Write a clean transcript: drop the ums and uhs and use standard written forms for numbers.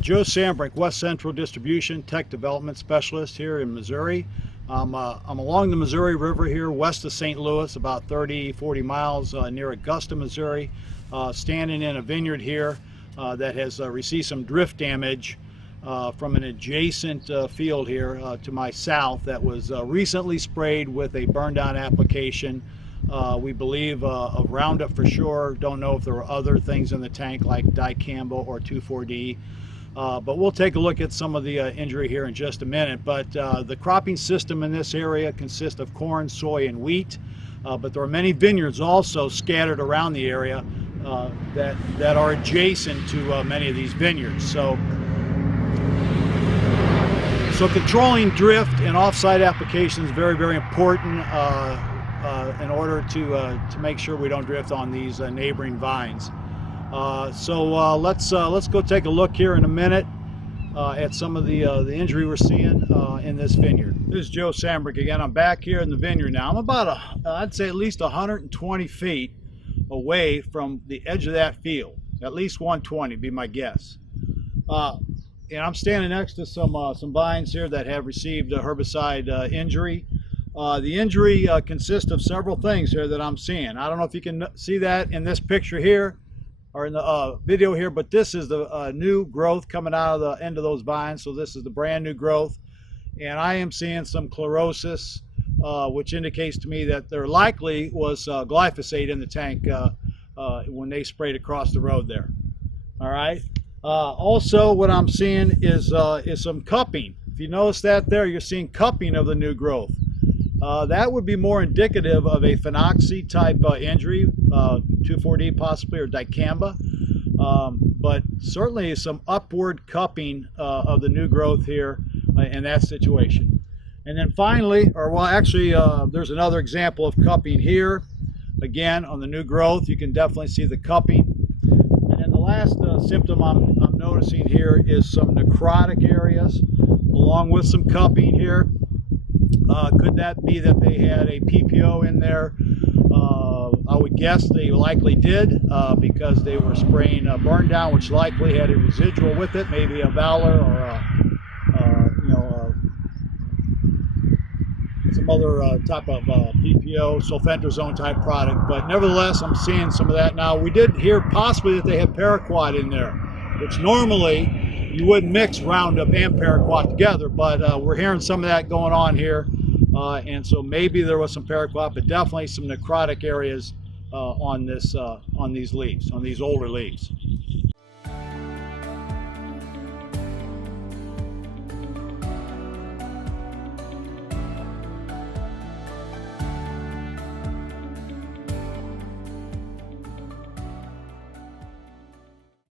Joe Sandbrink, West Central Distribution Tech Development Specialist here in Missouri. I'm along the Missouri River here west of St. Louis, about 30-40 miles near Augusta, Missouri, standing in a vineyard here that has received some drift damage from an adjacent field here to my south that was recently sprayed with a burn down application. We believe of Roundup for sure. Don't know if there were other things in the tank like dicamba or 2,4-D. But we'll take a look at some of the injury here in just a minute. But the cropping system in this area consists of corn, soy, and wheat. But there are many vineyards also scattered around the area that are adjacent to many of these vineyards. So controlling drift and off-site application is very, very important in order to make sure we don't drift on these neighboring vines. Let's go take a look here in a minute at some of the injury we're seeing in this vineyard. This is Joe Sandbrink again. I'm back here in the vineyard now. I'm about I'd say at least 120 feet away from the edge of that field. At least 120 be my guess. And I'm standing next to some vines here that have received a herbicide injury. The injury consists of several things here that I'm seeing. I don't know if you can see that in this picture here or in the video here, but this is the new growth coming out of the end of those vines. So this is the brand new growth, and I am seeing some chlorosis, which indicates to me that there likely was glyphosate in the tank when they sprayed across the road there. All right. Also, what I'm seeing is some cupping. If you notice that there, you're seeing cupping of the new growth. That would be more indicative of a phenoxy type injury, 2,4-D possibly, or dicamba, but certainly some upward cupping of the new growth here in that situation. And then finally, there's another example of cupping here. Again, on the new growth, you can definitely see the cupping. And then the last symptom I'm noticing here is some necrotic areas, along with some cupping here. Could that be that they had a PPO in there? I would guess they likely did because they were spraying burn down, which likely had a residual with it, maybe a Valor or some other type of PPO, sulfentrazone type product. But nevertheless, I'm seeing some of that now. We did hear possibly that they had paraquat in there, which normally you wouldn't mix Roundup and paraquat together, but we're hearing some of that going on here. And so maybe there was some paraquat, but definitely some necrotic areas on these leaves, on these older leaves.